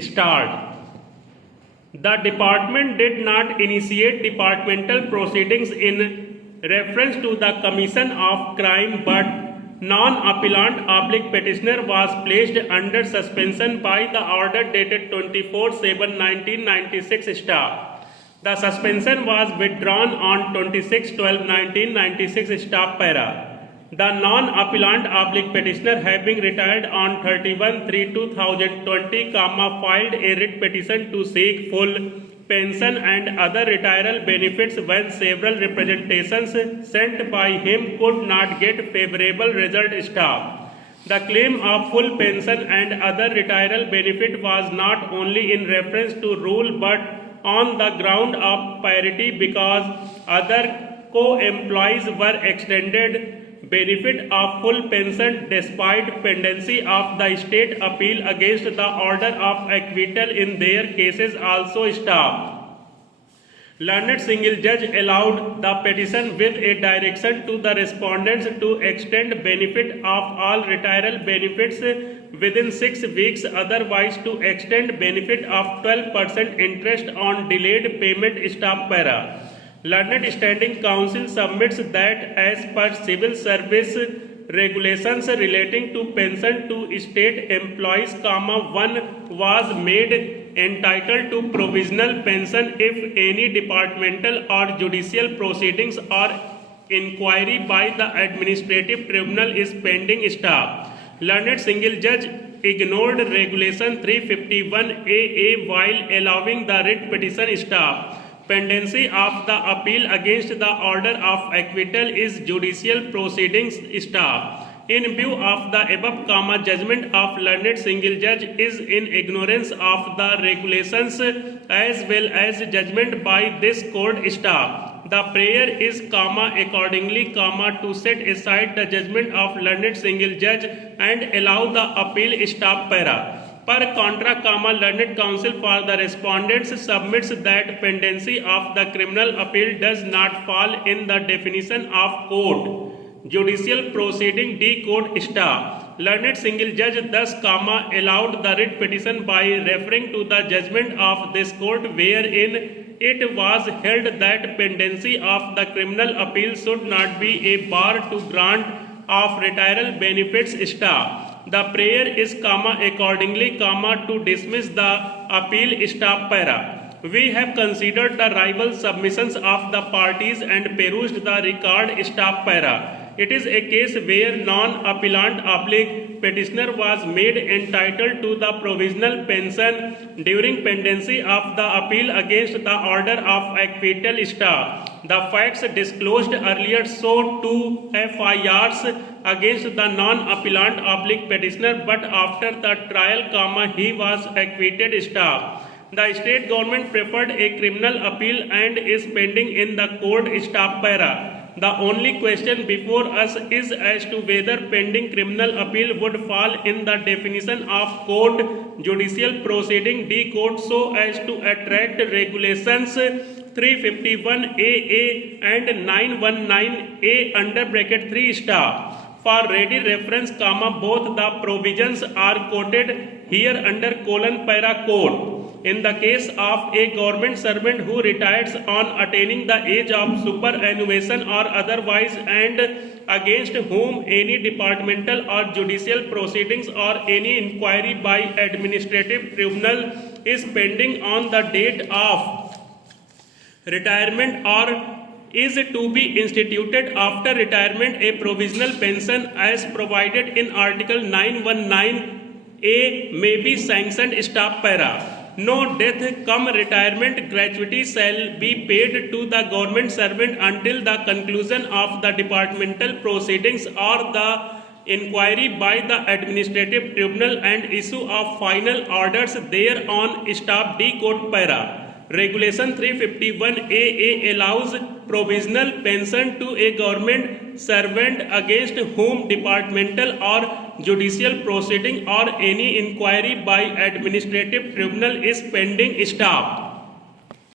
start. The department did not initiate departmental proceedings in reference to the commission of crime, but non-appellant petitioner was placed under suspension by the order dated 24/7/1996 star. The suspension was withdrawn on 26/12/1996 star para. The non-appellant petitioner, having retired on 31/3/2020, filed a writ petition to seek full pension and other retiral benefits when several representations sent by him could not get favorable result star. The claim of full pension and other retiral benefit was not only in reference to rule but on the ground of parity, because other co-employees were extended benefit of full pension despite pendency of the state appeal against the order of acquittal in their cases also stopped. Learned single judge allowed the petition with a direction to the respondents to extend benefit of all retiral benefits within 6 weeks, otherwise to extend benefit of 12% interest on delayed payment stop para. Learned Standing Council submits that as per civil service regulations relating to pension to state employees, one was made entitled to provisional pension if any departmental or judicial proceedings or inquiry by the administrative tribunal is pending stop. Learned single judge ignored regulation 351AA while allowing the writ petition stop. Pendency of the appeal against the order of acquittal is judicial proceedings stop. In view of the above, judgment of learned single judge is in ignorance of the regulations as well as judgment by this court stop. The prayer is, accordingly, to set aside the judgment of learned single judge and allow the appeal stop para. Per contra, Learned Counsel for the respondents submits that pendency of the criminal appeal does not fall in the definition of court. Judicial proceeding D court stop. Learned single judge thus, allowed the writ petition by referring to the judgment of this court wherein it was held that pendency of the criminal appeal should not be a bar to grant of retiral benefits stop. The prayer is, accordingly, to dismiss the appeal stop para. We have considered the rival submissions of the parties and perused the record stop para. It is a case where non-appellant petitioner was made entitled to the provisional pension during pendency of the appeal against the order of acquittal stop. The facts disclosed earlier show 2 FIRs against the non-appellant petitioner, but after the trial, he was acquitted stop. The state government preferred a criminal appeal and is pending in the court stop para. The only question before us is as to whether pending criminal appeal would fall in the definition of court judicial proceeding D court so as to attract regulations 351AA and 919A under bracket 3 star. For ready reference, both the provisions are quoted here under para court. In the case of a government servant who retires on attaining the age of superannuation or otherwise, and against whom any departmental or judicial proceedings or any inquiry by administrative tribunal is pending on the date of retirement or is to be instituted after retirement, a provisional pension as provided in Article 919A may be sanctioned stop para. No death retirement gratuity shall be paid to the government servant until the conclusion of the departmental proceedings or the inquiry by the administrative tribunal and issue of final orders thereon stop D court para. Regulation 351AA allows provisional pension to a government servant against whom departmental or judicial proceeding or any inquiry by administrative tribunal is pending stop.